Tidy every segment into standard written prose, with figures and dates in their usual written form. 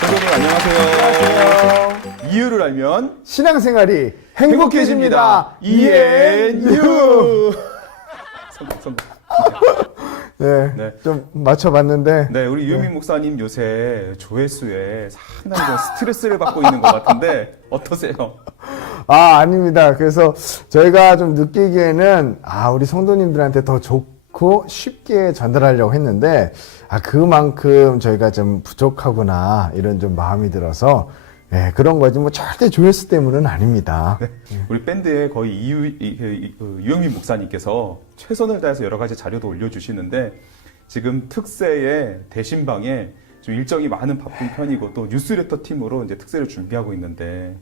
선생님 안녕하세요. 이유를 알면 신앙생활이 행복해집니다. ENU. 성공. 네, 네. 좀 맞춰봤는데. 네, 우리 유민 목사님 요새 조회수에 상당히 좀 스트레스를 받고 있는 것 같은데 어떠세요? 아닙니다. 그래서 저희가 좀 느끼기에는, 우리 성도님들한테 더 좋고 쉽게 전달하려고 했는데, 그만큼 저희가 좀 부족하구나, 이런 좀 마음이 들어서, 네, 그런 거지. 뭐 절대 조회수 때문은 아닙니다. 네, 우리 밴드에 거의 유영민 목사님께서 최선을 다해서 여러 가지 자료도 올려주시는데 지금 특세의 대신방에 좀 일정이 많은 바쁜 편이고 또 뉴스레터 팀으로 이제 특세를 준비하고 있는데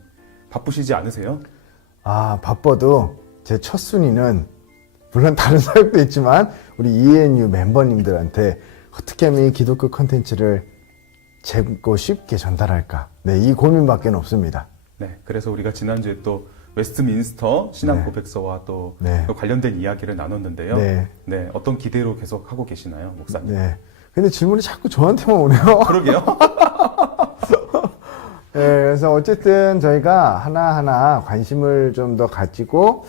바쁘시지 않으세요? 바빠도 제 첫 순위는, 물론 다른 사역도 있지만, 우리 ENU 멤버님들한테 어떻게 하면 이 기독교 컨텐츠를 재고 쉽게 전달할까. 네, 이 고민밖에 없습니다. 네, 그래서 우리가 지난주에 또 웨스트민스터 신앙 네. 고백서와 또 네. 관련된 이야기를 나눴는데요. 네. 네, 어떤 기대로 계속 하고 계시나요, 목사님? 네. 근데 질문이 자꾸 저한테만 오네요. 그러게요. 네, 그래서 어쨌든 저희가 하나하나 관심을 좀 더 가지고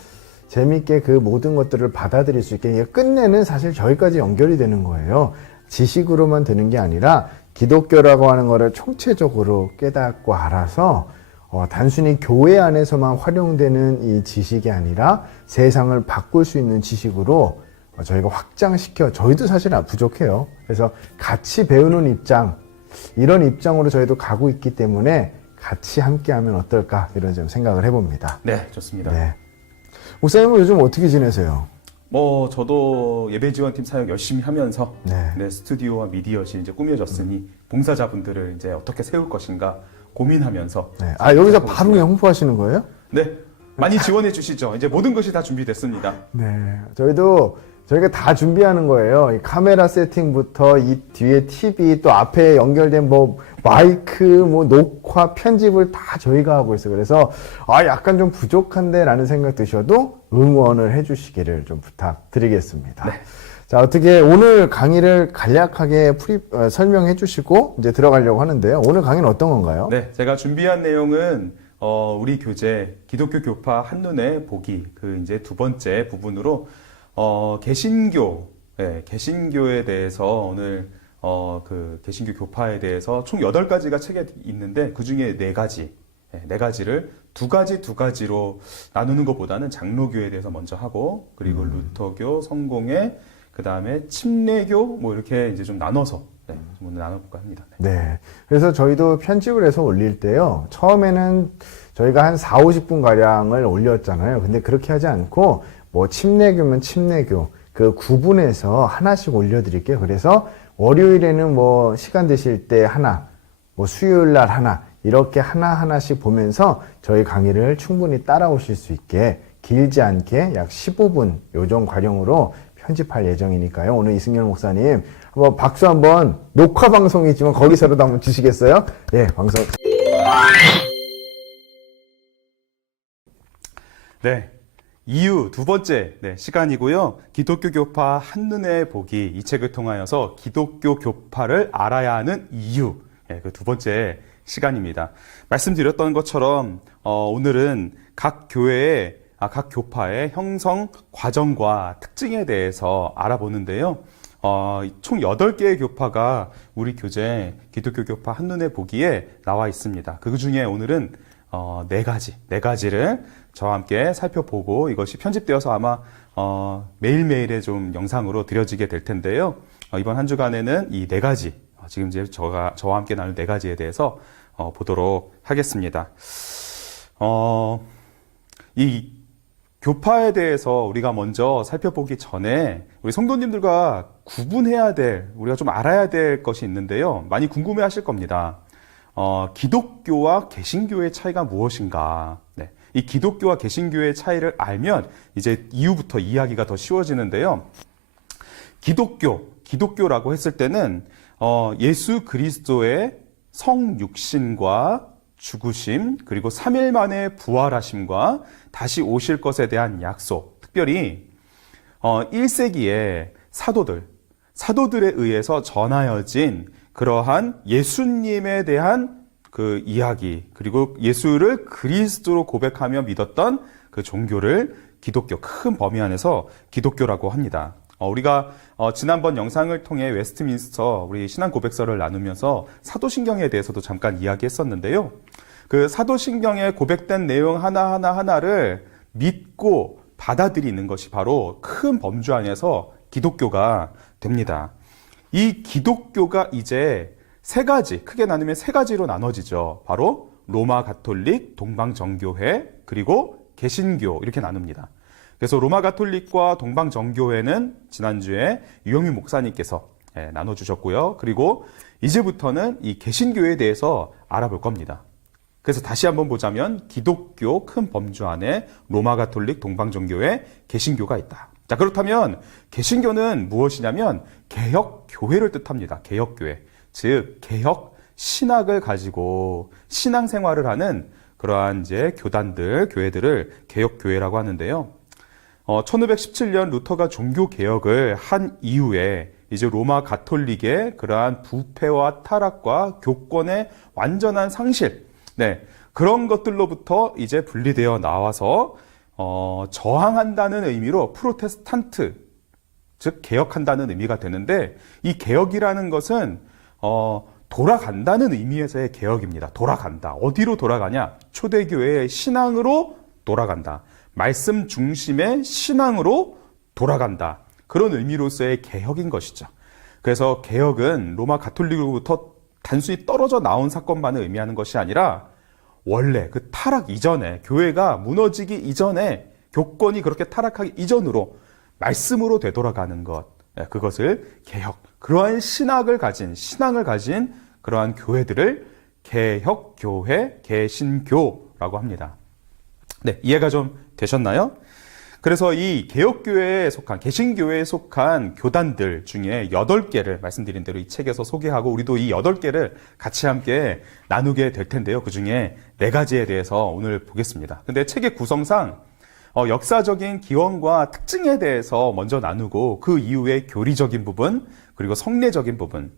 재밌게 그 모든 것들을 받아들일 수 있게, 이게 끝내는 사실 저희까지 연결이 되는 거예요. 지식으로만 되는 게 아니라 기독교라고 하는 거를 총체적으로 깨닫고 알아서 단순히 교회 안에서만 활용되는 이 지식이 아니라 세상을 바꿀 수 있는 지식으로 저희가 확장시켜, 저희도 사실 부족해요. 그래서 같이 배우는 입장, 이런 입장으로 저희도 가고 있기 때문에 같이 함께하면 어떨까, 이런 좀 생각을 해봅니다. 네, 좋습니다. 네. 목사님은 요즘 어떻게 지내세요? 저도 예배지원팀 사역 열심히 하면서 네. 스튜디오와 미디어실 이제 꾸며졌으니 봉사자분들을 이제 어떻게 세울 것인가 고민하면서 네. 여기서 바로 그냥 홍보하시는 거예요? 네, 많이 지원해 주시죠. 이제 모든 것이 다 준비됐습니다. 네. 저희가 다 준비하는 거예요. 이 카메라 세팅부터 이 뒤에 TV, 또 앞에 연결된 마이크, 녹화, 편집을 다 저희가 하고 있어요. 그래서 약간 좀 부족한데 라는 생각 드셔도 응원을 해주시기를 좀 부탁드리겠습니다. 네. 자, 어떻게 오늘 강의를 간략하게 설명해 주시고 이제 들어가려고 하는데요. 오늘 강의는 어떤 건가요? 네, 제가 준비한 내용은 우리 교재 기독교 교파 한눈에 보기 이제 두 번째 부분으로 개신교, 개신교에 대해서 오늘 그 개신교 교파에 대해서 총 8가지가 책에 있는데 그 중에 4가지, 4가지를 두 가지로 나누는 것보다는 장로교에 대해서 먼저 하고, 그리고 루터교, 성공회, 그 다음에 침례교, 이렇게 이제 좀 나눠서 좀 오늘 나눠볼까 합니다. 네. 그래서 저희도 편집을 해서 올릴 때요, 처음에는 저희가 한 4, 50분 가량을 올렸잖아요. 근데 그렇게 하지 않고 침례교면 침례교 그 구분해서 하나씩 올려드릴게요. 그래서 월요일에는 시간 되실 때 하나, 수요일 날 하나, 이렇게 하나하나씩 보면서 저희 강의를 충분히 따라오실 수 있게 길지 않게 약 15분 요정 과정으로 편집할 예정이니까요. 오늘 이승열 목사님 한번 박수 한번, 녹화 방송이지만 거기서라도 한번 주시겠어요? 예, 방송. 네. 이유 두 번째 시간이고요. 기독교 교파 한눈에 보기, 이 책을 통하여서 기독교 교파를 알아야 하는 이유, 그 두 번째 시간입니다. 말씀드렸던 것처럼 오늘은 각 교회의 각 교파의 형성 과정과 특징에 대해서 알아보는데요. 총 8개의 교파가 우리 교재 기독교 교파 한눈에 보기에 나와 있습니다. 그 중에 오늘은 4가지를 저와 함께 살펴보고, 이것이 편집되어서 아마 매일매일의 좀 영상으로 드려지게 될 텐데요. 이번 한 주간에는 이 4가지, 지금 이제 저와 함께 나눌 4가지에 대해서 보도록 하겠습니다. 이 교파에 대해서 우리가 먼저 살펴보기 전에 우리 성도님들과 구분해야 될, 우리가 좀 알아야 될 것이 있는데요. 많이 궁금해 하실 겁니다. 기독교와 개신교의 차이가 무엇인가? 네. 이 기독교와 개신교의 차이를 알면 이제 이후부터 이야기가 더 쉬워지는데요. 기독교라고 했을 때는 예수 그리스도의 성육신과 죽으심, 그리고 3일 만에 부활하심과 다시 오실 것에 대한 약속, 특별히 1세기에 사도들에 의해서 전하여진 그러한 예수님에 대한 그 이야기, 그리고 예수를 그리스도로 고백하며 믿었던 그 종교를 기독교, 큰 범위 안에서 기독교라고 합니다. 우리가 지난번 영상을 통해 웨스트민스터 우리 신앙 고백서를 나누면서 사도신경에 대해서도 잠깐 이야기했었는데요. 그 사도신경에 고백된 내용 하나를 믿고 받아들이는 것이 바로 큰 범주 안에서 기독교가 됩니다. 이 기독교가 이제 세 가지, 크게 나누면 세 가지로 나눠지죠. 바로 로마 가톨릭, 동방정교회, 그리고 개신교 이렇게 나눕니다. 그래서 로마 가톨릭과 동방정교회는 지난주에 유영민 목사님께서 나눠주셨고요. 그리고 이제부터는 이 개신교에 대해서 알아볼 겁니다. 그래서 다시 한번 보자면 기독교 큰 범주 안에 로마 가톨릭, 동방정교회, 개신교가 있다. 자, 그렇다면 개신교는 무엇이냐면 개혁교회를 뜻합니다. 개혁교회. 즉, 개혁 신학을 가지고 신앙생활을 하는 그러한 이제 교단들, 교회들을 개혁교회라고 하는데요. 1517년 루터가 종교개혁을 한 이후에 이제 로마 가톨릭의 그러한 부패와 타락과 교권의 완전한 상실, 그런 것들로부터 이제 분리되어 나와서 저항한다는 의미로 프로테스탄트, 즉 개혁한다는 의미가 되는데, 이 개혁이라는 것은 돌아간다는 의미에서의 개혁입니다. 돌아간다. 어디로 돌아가냐? 초대교회의 신앙으로 돌아간다. 말씀 중심의 신앙으로 돌아간다. 그런 의미로서의 개혁인 것이죠. 그래서 개혁은 로마 가톨릭으로부터 단순히 떨어져 나온 사건만을 의미하는 것이 아니라 원래 그 타락 이전에, 교회가 무너지기 이전에, 교권이 그렇게 타락하기 이전으로 말씀으로 되돌아가는 것, 그것을 개혁, 그러한 신앙을 가진 그러한 교회들을 개혁교회, 개신교라고 합니다. 이해가 좀 되셨나요? 그래서 이 개혁교회에 속한, 개신교회에 속한 교단들 중에 8개를 말씀드린 대로 이 책에서 소개하고, 우리도 이 8개를 같이 함께 나누게 될 텐데요. 그 중에 4가지에 대해서 오늘 보겠습니다. 근데 책의 구성상 역사적인 기원과 특징에 대해서 먼저 나누고, 그 이후에 교리적인 부분, 그리고 성례적인 부분,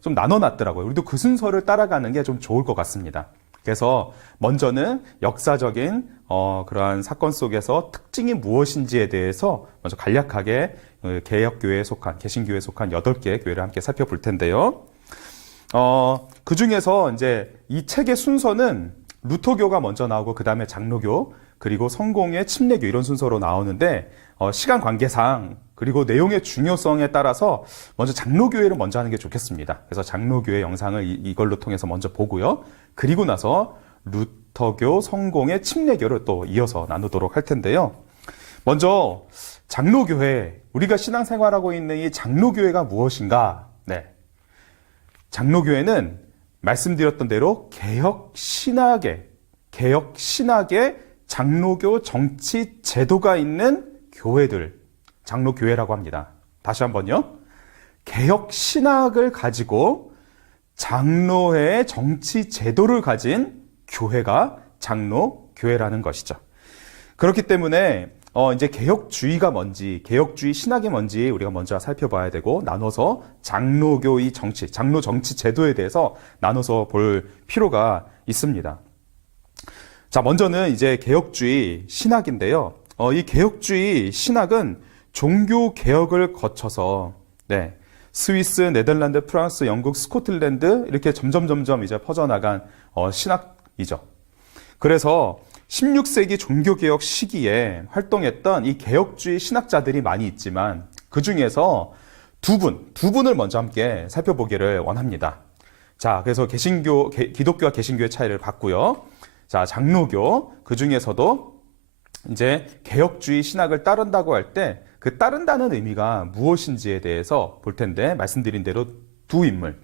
좀 나눠놨더라고요. 우리도 그 순서를 따라가는 게 좀 좋을 것 같습니다. 그래서 먼저는 역사적인 그러한 사건 속에서 특징이 무엇인지에 대해서 먼저 간략하게 개혁교회에 속한, 개신교회에 속한 8개의 교회를 함께 살펴볼 텐데요. 그 중에서 이제 이 책의 순서는 루터교가 먼저 나오고, 그 다음에 장로교, 그리고 성공회, 침례교 이런 순서로 나오는데, 시간 관계상 그리고 내용의 중요성에 따라서 먼저 장로교회를 먼저 하는 게 좋겠습니다. 그래서 장로교회 영상을 이걸로 통해서 먼저 보고요. 그리고 나서 루터교, 성공회, 침례교를 또 이어서 나누도록 할 텐데요. 먼저 장로교회, 우리가 신앙생활하고 있는 이 장로교회가 무엇인가? 장로교회는 말씀드렸던 대로 개혁신학의 장로교 정치 제도가 있는 교회들, 장로교회라고 합니다. 다시 한번요. 개혁신학을 가지고 장로회의 정치 제도를 가진 교회가 장로교회라는 것이죠. 그렇기 때문에 이제 개혁주의가 뭔지, 개혁주의 신학이 뭔지 우리가 먼저 살펴봐야 되고, 나눠서 장로교의 정치, 장로 정치 제도에 대해서 나눠서 볼 필요가 있습니다. 자, 먼저는 이제 개혁주의 신학인데요. 이 개혁주의 신학은 종교 개혁을 거쳐서 스위스, 네덜란드, 프랑스, 영국, 스코틀랜드 이렇게 점점 이제 퍼져나간 신학이죠. 그래서 16세기 종교개혁 시기에 활동했던 이 개혁주의 신학자들이 많이 있지만, 그 중에서 두 분을 먼저 함께 살펴보기를 원합니다. 자, 그래서 기독교와 개신교의 차이를 봤고요. 자, 장로교, 그 중에서도 이제 개혁주의 신학을 따른다고 할 때 그 따른다는 의미가 무엇인지에 대해서 볼 텐데, 말씀드린 대로 두 인물,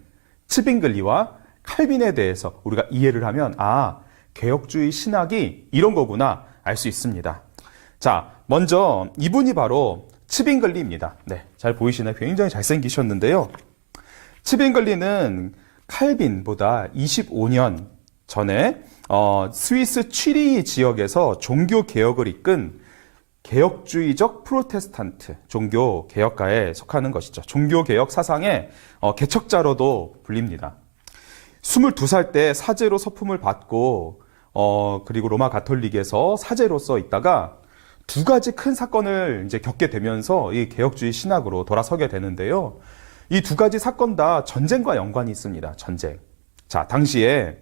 츠빙글리와 칼빈에 대해서 우리가 이해를 하면, 개혁주의 신학이 이런 거구나 알 수 있습니다. 자, 먼저 이분이 바로 츠빙글리입니다. 잘 보이시나요? 굉장히 잘생기셨는데요. 츠빙글리는 칼빈보다 25년 전에 스위스 취리 지역에서 종교 개혁을 이끈 개혁주의적 프로테스탄트 종교 개혁가에 속하는 것이죠. 종교 개혁 사상의 개척자로도 불립니다. 22살 때 사제로 서품을 받고 그리고 로마 가톨릭에서 사제로서 있다가 두 가지 큰 사건을 이제 겪게 되면서 이 개혁주의 신학으로 돌아서게 되는데요. 이 두 가지 사건 다 전쟁과 연관이 있습니다. 전쟁. 자, 당시에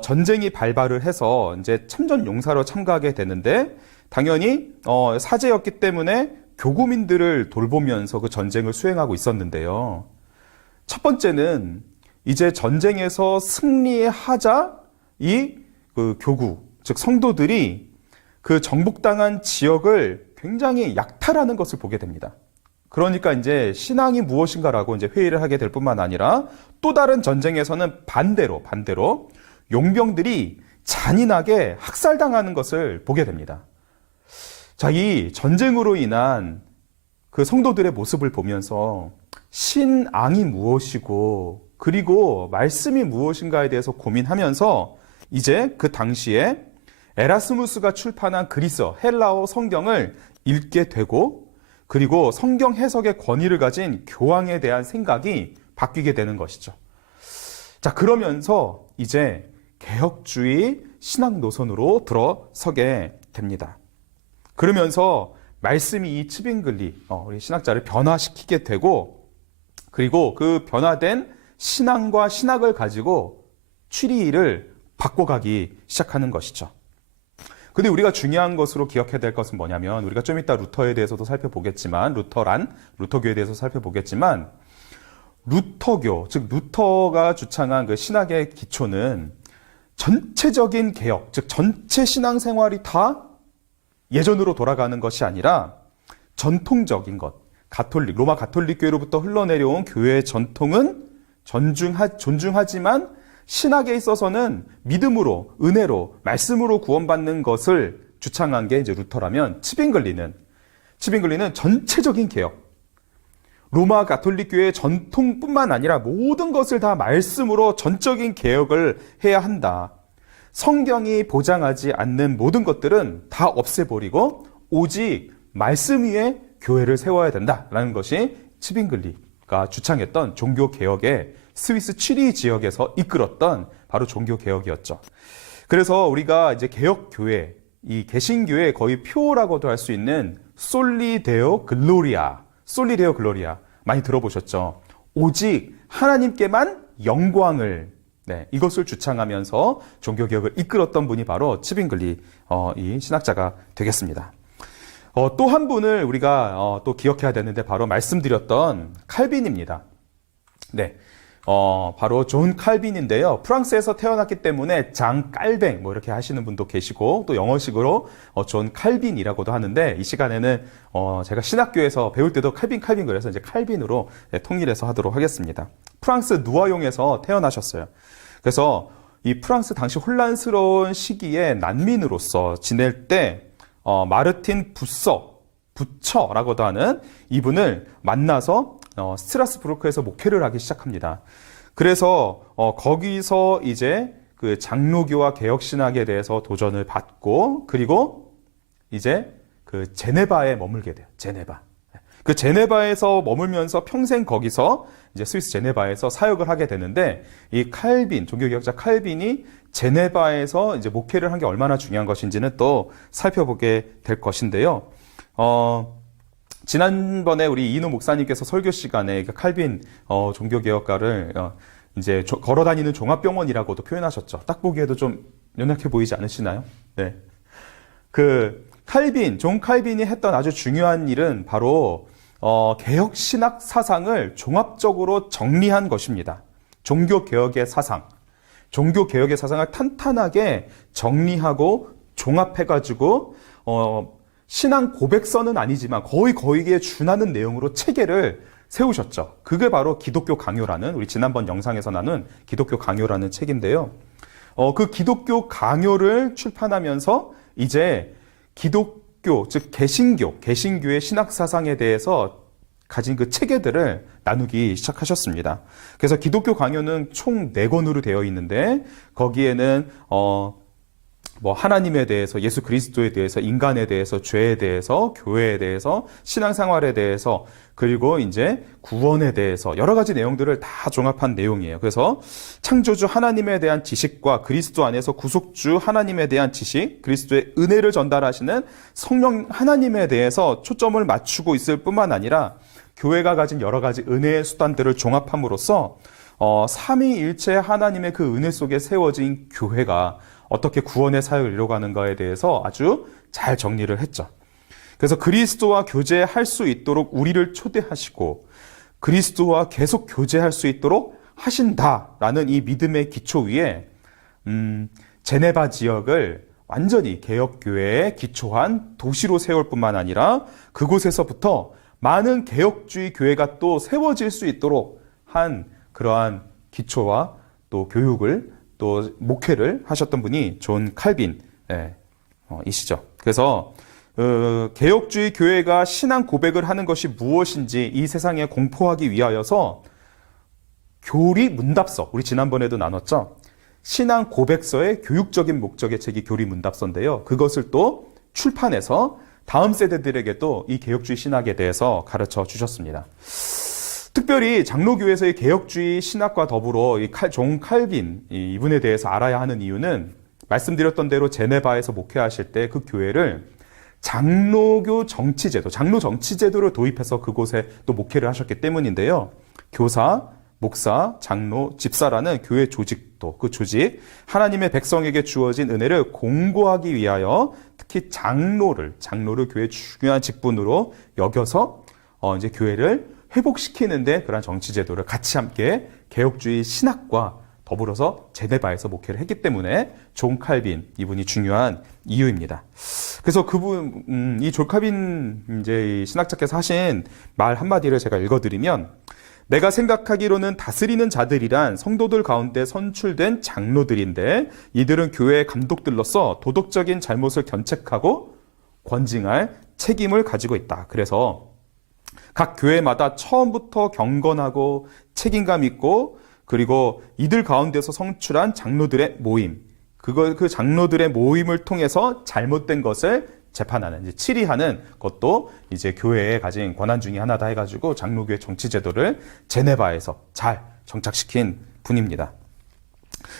전쟁이 발발을 해서 이제 참전 용사로 참가하게 되는데 당연히 사제였기 때문에 교구민들을 돌보면서 그 전쟁을 수행하고 있었는데요. 첫 번째는 이제 전쟁에서 승리하자 그 교구, 즉 성도들이 그 정복당한 지역을 굉장히 약탈하는 것을 보게 됩니다. 그러니까 이제 신앙이 무엇인가라고 이제 회의를 하게 될 뿐만 아니라 또 다른 전쟁에서는 반대로 용병들이 잔인하게 학살당하는 것을 보게 됩니다. 자, 이 전쟁으로 인한 그 성도들의 모습을 보면서 신앙이 무엇이고 그리고 말씀이 무엇인가에 대해서 고민하면서 이제 그 당시에 에라스무스가 출판한 그리스어, 헬라어 성경을 읽게 되고 그리고 성경 해석의 권위를 가진 교황에 대한 생각이 바뀌게 되는 것이죠. 자, 그러면서 이제 개혁주의 신학 노선으로 들어서게 됩니다. 그러면서 말씀이 이 츠빙글리 우리 신학자를 변화시키게 되고 그리고 그 변화된 신앙과 신학을 가지고 취리를 바꿔가기 시작하는 것이죠. 근데 우리가 중요한 것으로 기억해야 될 것은 뭐냐면 우리가 좀 이따 루터에 대해서도 살펴보겠지만 루터교에 대해서 살펴보겠지만 루터교, 즉 루터가 주창한 그 신학의 기초는 전체적인 개혁, 즉 전체 신앙생활이 다 예전으로 돌아가는 것이 아니라 전통적인 것, 로마 가톨릭 교회로부터 흘러내려온 교회의 전통은 존중하지만 신학에 있어서는 믿음으로, 은혜로, 말씀으로 구원받는 것을 주창한 게 이제 루터라면 츠빙글리는 전체적인 개혁, 로마 가톨릭 교회의 전통뿐만 아니라 모든 것을 다 말씀으로 전적인 개혁을 해야 한다. 성경이 보장하지 않는 모든 것들은 다 없애버리고 오직 말씀 위에 교회를 세워야 된다라는 것이 츠빙글리가 주창했던 종교개혁의 스위스 취리 지역에서 이끌었던 바로 종교개혁이었죠. 그래서 우리가 이제 개혁교회, 이 개신교회의 거의 표라고도 할 수 있는 솔리데오 글로리아 많이 들어보셨죠? 오직 하나님께만 영광을 이것을 주창하면서 종교개혁을 이끌었던 분이 바로 츠빙글리 이 신학자가 되겠습니다. 또 한 분을 우리가 또 기억해야 되는데 바로 말씀드렸던 칼빈입니다. 네, 바로 존 칼빈인데요. 프랑스에서 태어났기 때문에 장 깔뱅 이렇게 하시는 분도 계시고 또 영어식으로 존 칼빈이라고도 하는데 이 시간에는 제가 신학교에서 배울 때도 칼빈 그래서 이제 칼빈으로 통일해서 하도록 하겠습니다. 프랑스 누아용에서 태어나셨어요. 그래서 이 프랑스 당시 혼란스러운 시기에 난민으로서 지낼 때 마르틴 부처라고도 하는 이분을 만나서 스트라스부르크에서 목회를 하기 시작합니다. 그래서 거기서 이제 그 장로교와 개혁신학에 대해서 도전을 받고 그리고 이제 그 제네바에 머물게 돼요. 그 제네바에서 머물면서 평생 거기서 이제 스위스 제네바에서 사역을 하게 되는데 이 칼빈, 종교개혁자 칼빈이 제네바에서 이제 목회를 한 게 얼마나 중요한 것인지는 또 살펴보게 될 것인데요. 지난번에 우리 이인호 목사님께서 설교 시간에 그 칼빈 종교개혁가를 이제 걸어다니는 종합병원이라고도 표현하셨죠. 딱 보기에도 좀 연약해 보이지 않으시나요? 네. 존 칼빈이 했던 아주 중요한 일은 바로 개혁신학 사상을 종합적으로 정리한 것입니다. 종교개혁의 사상을 탄탄하게 정리하고 종합해가지고 신앙 고백서는 아니지만 거기에 준하는 내용으로 체계를 세우셨죠. 그게 바로 기독교 강요라는 우리 지난번 영상에서 나눈 기독교 강요라는 책인데요. 그 기독교 강요를 출판하면서 이제 기독교, 즉 개신교의 신학 사상에 대해서 가진 그 체계들을 나누기 시작하셨습니다. 그래서 기독교 강요는 총 4권으로 되어 있는데 거기에는 뭐 하나님에 대해서, 예수 그리스도에 대해서, 인간에 대해서, 죄에 대해서, 교회에 대해서, 신앙생활에 대해서, 그리고 이제 구원에 대해서 여러 가지 내용들을 다 종합한 내용이에요. 그래서 창조주 하나님에 대한 지식과 그리스도 안에서 구속주 하나님에 대한 지식, 그리스도의 은혜를 전달하시는 성령 하나님에 대해서 초점을 맞추고 있을 뿐만 아니라 교회가 가진 여러 가지 은혜의 수단들을 종합함으로써 삼위일체 하나님의 그 은혜 속에 세워진 교회가 어떻게 구원의 사역을 이뤄가는가에 대해서 아주 잘 정리를 했죠. 그래서 그리스도와 교제할 수 있도록 우리를 초대하시고 그리스도와 계속 교제할 수 있도록 하신다라는 이 믿음의 기초 위에 제네바 지역을 완전히 개혁교회에 기초한 도시로 세울 뿐만 아니라 그곳에서부터 많은 개혁주의 교회가 또 세워질 수 있도록 한 그러한 기초와 또 교육을 또 목회를 하셨던 분이 존 칼빈 이시죠. 그래서 개혁주의 교회가 신앙 고백을 하는 것이 무엇인지 이 세상에 공포하기 위하여서 교리 문답서, 우리 지난번에도 나눴죠. 신앙 고백서의 교육적인 목적의 책이 교리 문답서인데요. 그것을 또 출판해서 다음 세대들에게도 이 개혁주의 신학에 대해서 가르쳐 주셨습니다. 특별히 장로교에서의 개혁주의 신학과 더불어 존 칼빈 이분에 대해서 알아야 하는 이유는 말씀드렸던 대로 제네바에서 목회하실 때 그 교회를 장로교 정치제도, 장로 정치제도를 도입해서 그곳에 또 목회를 하셨기 때문인데요. 교사, 목사, 장로, 집사라는 교회 조직도, 그 조직, 하나님의 백성에게 주어진 은혜를 공고하기 위하여 특히 장로를 교회의 중요한 직분으로 여겨서 이제 교회를 회복시키는데 그런 정치제도를 같이 함께 개혁주의 신학과 더불어서 제네바에서 목회를 했기 때문에 존 칼빈 이분이 중요한 이유입니다. 그래서 그분 이 존 칼빈 이제 신학자께서 하신 말 한마디를 제가 읽어드리면 내가 생각하기로는 다스리는 자들이란 성도들 가운데 선출된 장로들인데 이들은 교회의 감독들로서 도덕적인 잘못을 견책하고 권징할 책임을 가지고 있다. 그래서 각 교회마다 처음부터 경건하고 책임감 있고 그리고 이들 가운데서 성출한 장로들의 모임, 그 장로들의 모임을 통해서 잘못된 것을 재판하는, 이제 치리하는 것도 이제 교회에 가진 권한 중에 하나다 해가지고 장로교회 정치제도를 제네바에서 잘 정착시킨 분입니다.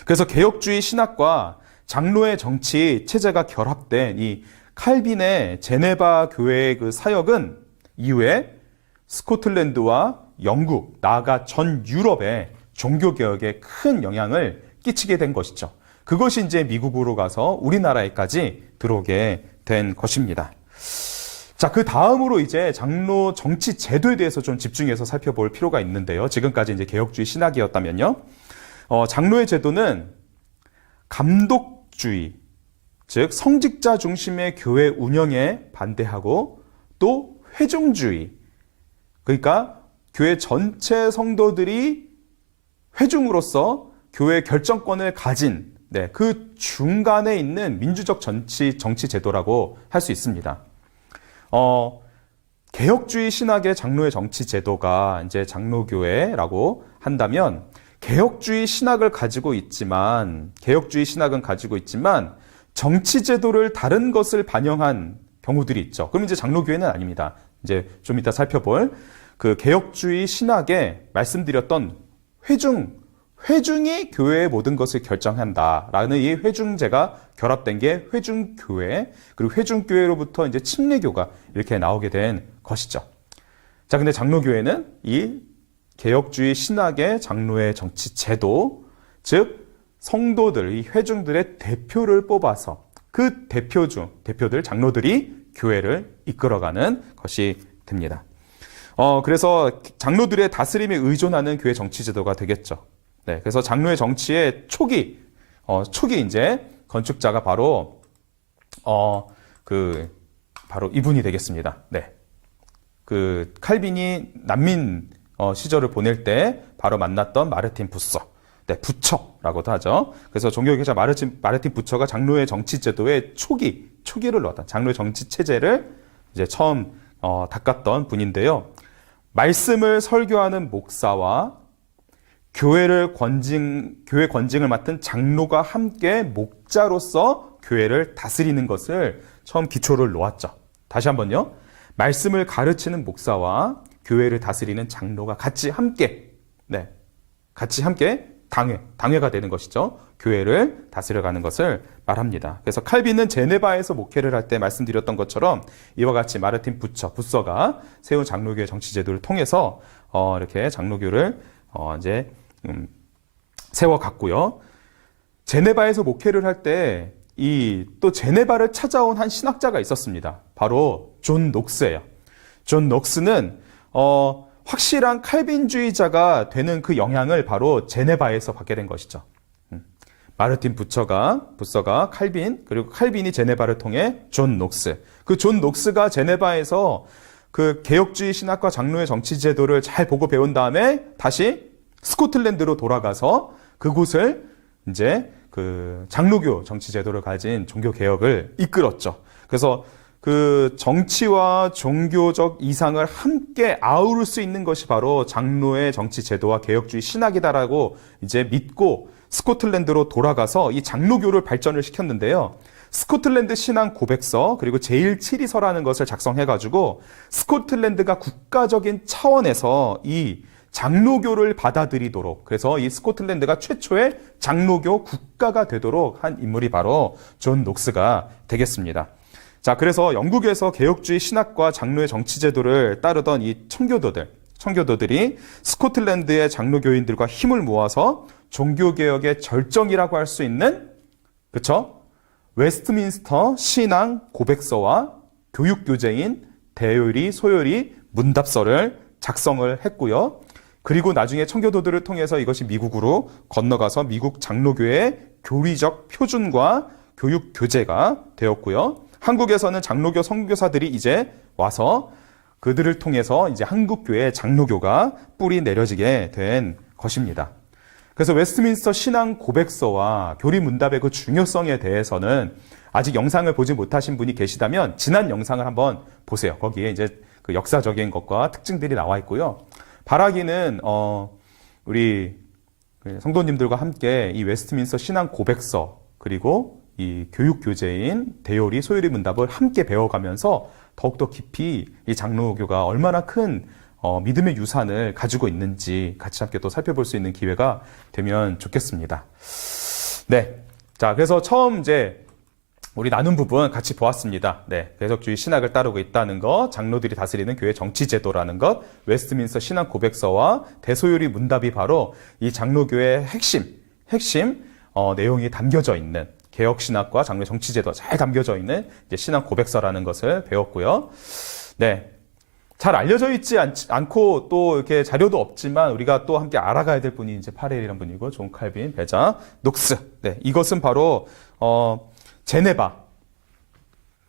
그래서 개혁주의 신학과 장로의 정치 체제가 결합된 이 칼빈의 제네바 교회의 그 사역은 이후에 스코틀랜드와 영국, 나아가 전 유럽에 종교개혁에 큰 영향을 끼치게 된 것이죠. 그것이 이제 미국으로 가서 우리나라에까지 들어오게 된 것입니다. 자, 그 다음으로 이제 장로 정치 제도에 대해서 좀 집중해서 살펴볼 필요가 있는데요. 지금까지 이제 개혁주의 신학이었다면요. 장로의 제도는 감독주의, 즉 성직자 중심의 교회 운영에 반대하고 또 회중주의, 그러니까 교회 전체 성도들이 회중으로서 교회 결정권을 가진 그 중간에 있는 민주적 정치 제도라고 할 수 있습니다. 개혁주의 신학의 장로의 정치 제도가 이제 장로교회라고 한다면 개혁주의 신학은 가지고 있지만 정치 제도를 다른 것을 반영한 경우들이 있죠. 그럼 이제 장로교회는 아닙니다. 이제 좀 이따 살펴볼 그 개혁주의 신학에 말씀드렸던 회중이 교회의 모든 것을 결정한다라는 이 회중제가 결합된 게 회중교회, 그리고 회중교회로부터 이제 침례교가 이렇게 나오게 된 것이죠. 자, 근데 장로교회는 이 개혁주의 신학의 장로의 정치 제도, 즉 성도들, 이 회중들의 대표를 뽑아서 그 대표들, 장로들이 교회를 이끌어가는 것이 됩니다. 그래서 장로들의 다스림에 의존하는 교회 정치 제도가 되겠죠. 네, 그래서 장로의 정치의 초기 이제 건축자가 바로 바로 이분이 되겠습니다. 네, 그 칼빈이 난민 시절을 보낼 때 바로 만났던 마르틴 부서, 네, 부처라고도 하죠. 그래서 종교개혁자 마르틴 부처가 장로의 정치 제도의 초기를 넣었다. 장로의 정치 체제를 이제 처음 닦았던 분인데요. 말씀을 설교하는 목사와 교회 권징을 맡은 장로가 함께 목자로서 교회를 다스리는 것을 처음 기초를 놓았죠. 다시 한번요. 말씀을 가르치는 목사와 교회를 다스리는 장로가 같이 함께 당회가 되는 것이죠. 교회를 다스려가는 것을 말합니다. 그래서 칼빈은 제네바에서 목회를 할 때 말씀드렸던 것처럼 이와 같이 마르틴 부서가 세운 장로교의 정치제도를 통해서 이렇게 장로교를 이제 세워갔고요. 제네바에서 목회를 할 때 또 제네바를 찾아온 한 신학자가 있었습니다. 바로 존 녹스예요. 존 녹스는 확실한 칼빈주의자가 되는 그 영향을 바로 제네바에서 받게 된 것이죠. 마르틴 부서가 칼빈, 그리고 칼빈이 제네바를 통해 존 녹스. 그 존 녹스가 제네바에서 그 개혁주의 신학과 장로의 정치 제도를 잘 보고 배운 다음에 다시 스코틀랜드로 돌아가서 그곳을 이제 그 장로교 정치 제도를 가진 종교 개혁을 이끌었죠. 그래서 그 정치와 종교적 이상을 함께 아우를 수 있는 것이 바로 장로의 정치 제도와 개혁주의 신학이다라고 이제 믿고 스코틀랜드로 돌아가서 이 장로교를 발전을 시켰는데요. 스코틀랜드 신앙 고백서 그리고 제1치리서라는 것을 작성해가지고 스코틀랜드가 국가적인 차원에서 이 장로교를 받아들이도록, 그래서 이 스코틀랜드가 최초의 장로교 국가가 되도록 한 인물이 바로 존 녹스가 되겠습니다. 자, 그래서 영국에서 개혁주의 신학과 장로의 정치 제도를 따르던 이 청교도들이 스코틀랜드의 장로교인들과 힘을 모아서 종교개혁의 절정이라고 할 수 있는, 그쵸? 웨스트민스터 신앙 고백서와 교육교재인 대요리, 소요리, 문답서를 작성을 했고요. 그리고 나중에 청교도들을 통해서 이것이 미국으로 건너가서 미국 장로교의 교리적 표준과 교육 교재가 되었고요. 한국에서는 장로교 선교사들이 이제 와서 그들을 통해서 이제 한국교회 장로교가 뿌리 내려지게 된 것입니다. 그래서 웨스트민스터 신앙 고백서와 교리 문답의 그 중요성에 대해서는 아직 영상을 보지 못하신 분이 계시다면 지난 영상을 한번 보세요. 거기에 이제 그 역사적인 것과 특징들이 나와 있고요. 바라기는 우리 성도님들과 함께 이 웨스트민스터 신앙 고백서 그리고 이 교육 교재인 대요리, 소요리 문답을 함께 배워가면서 더욱더 깊이 이 장로교가 얼마나 큰 믿음의 유산을 가지고 있는지 같이 함께 또 살펴볼 수 있는 기회가 되면 좋겠습니다. 네. 자, 그래서 처음 이제 우리 나눈 부분 같이 보았습니다. 네. 개혁주의 신학을 따르고 있다는 것, 장로들이 다스리는 교회 정치제도라는 것, 웨스트민스터 신학 고백서와 대소요리 문답이 바로 이 장로교의 핵심 내용이 담겨져 있는 개혁신학과 장로의 정치제도가 잘 담겨져 있는 이제 신학 고백서라는 것을 배웠고요. 네. 잘 알려져 있지 않고 또 이렇게 자료도 없지만 우리가 또 함께 알아가야 될 분이 이제 파렐이라는 분이고, 존 칼빈, 베자, 녹스. 네. 이것은 바로, 제네바.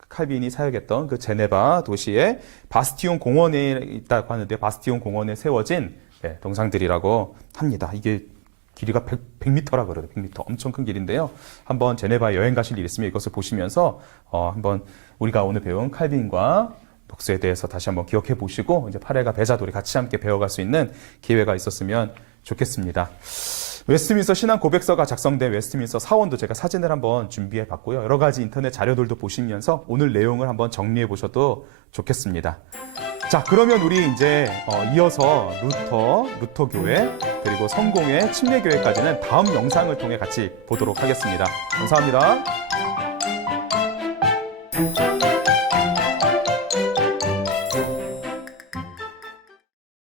칼빈이 사역했던 그 제네바 도시에 바스티온 공원에 있다고 하는데, 바스티온 공원에 세워진 동상들이라고 합니다. 이게 길이가 100m라 그래요. 100m. 엄청 큰 길인데요. 한번 제네바에 여행 가실 일 있으면 이것을 보시면서 한번 우리가 오늘 배운 칼빈과 녹스에 대해서 다시 한번 기억해 보시고 이제 파렐과 베자돌이 같이 함께 배워갈 수 있는 기회가 있었으면 좋겠습니다. 웨스트민스터 신앙 고백서가 작성된 웨스트민스터 사원도 제가 사진을 한번 준비해 봤고요. 여러 가지 인터넷 자료들도 보시면서 오늘 내용을 한번 정리해 보셔도 좋겠습니다. 자, 그러면 우리 이제 이어서 루터교회 그리고 성공의 침례교회까지는 다음 영상을 통해 같이 보도록 하겠습니다. 감사합니다.